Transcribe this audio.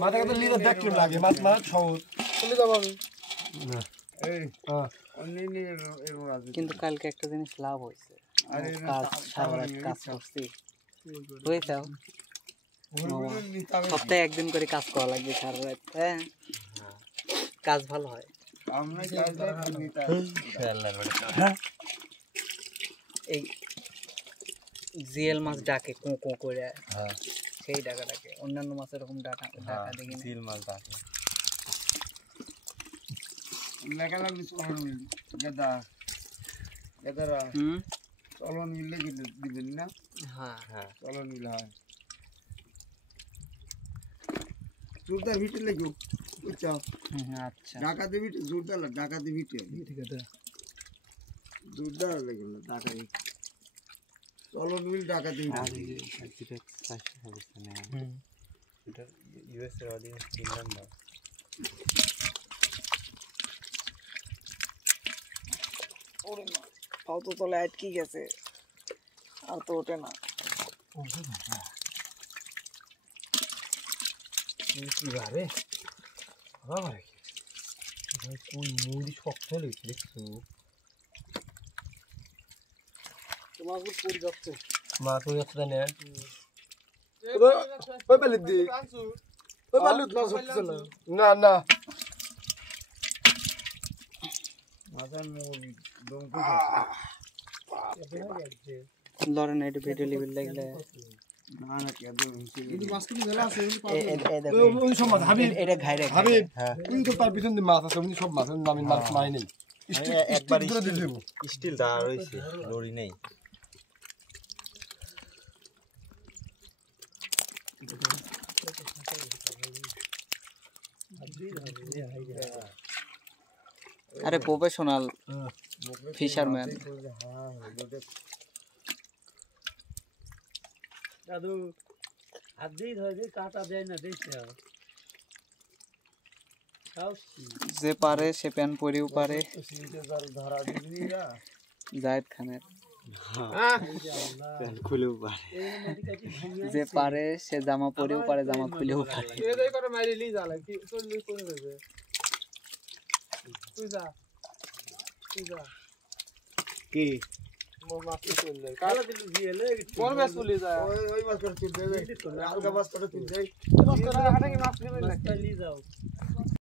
মাথা কাটা লিদা দেখতে লাগে মাছ মাছ সহজ চলে যাব আমি না এই কিন্তু কালকে একটা জিনিস লাভ হয়েছে কাজ সারা রাত কাজ করছি হয়েছে সপ্তাহে একদিন করে কাজ করা লাগবে সারা রাত হ্যাঁ কাজ ভালো হয় এই জিএল মাছ ডাকে কো কো করে সেই ডাকাটাকে অন্যান্য মাছ এরকম ডাকা দেখি জিএল মাছ ডাকে লাগা লাগবে চলন গদা গদারা চলন মিললে দিবেন না হ্যাঁ হ্যাঁ চলন মিল হয় জোরদার ভিটে লাগো বুঝছো আচ্ছা ঢাকা দেবি জোরদার ঢাকা দেবি ঠিক আছে জোরদার লাগে না ঢাকা চলন মিল ঢাকা দেবি এটা ইউএস এর অডিয়েন্স কিনলাম না ওরে মা পাও তো তলে আটকে গেছে আর তো ওঠে না কি বারে বাবা ভাই কোন মুড়ি শক্ত হয়েছে দেখছো তোমার খুব পড়ে যাচ্ছে মা তো যাচ্ছে না ওই পালে দি ওই পালে তো হচ্ছে না না না মাথার মুড়ি দমকে যাচ্ছে লরে নাইট ভিডিও লেভেল লাগলে না না কে দম কিন্তু মাছ কি মেলা আছে ওই সব মাছ হাবিব এটা ঘাইরে হাবিব কিন্তু তার পিছন দিয়ে মাছ আছে ওই সব মাছের নামে মাছ নাই নেই একবার স্টিল দাঁড় হইছে লরি নেই আরে প্রফেশনাল ফিশারম্যান দাদু আজই ধরে যে কাটা যায় না দেখতে যে পারে সে প্যান পরেও পারে ধরা দিবি না জায়েদ খানের প্যান খুলেও পারে যে পারে সে জামা পরেও পারে জামা খুলেও পারে এই করে মাইরে লি জালা কি চললি করে দেবে তুই যা কি মোর মাছ চলে যায় কালা দিলি জিএলে কোন মাছ চলে যায় ওই মাছ করে তুই দেবে হালকা মাছ করে তুই দেই মাছ করে হাটে কি মাছ নেবে না লি যাও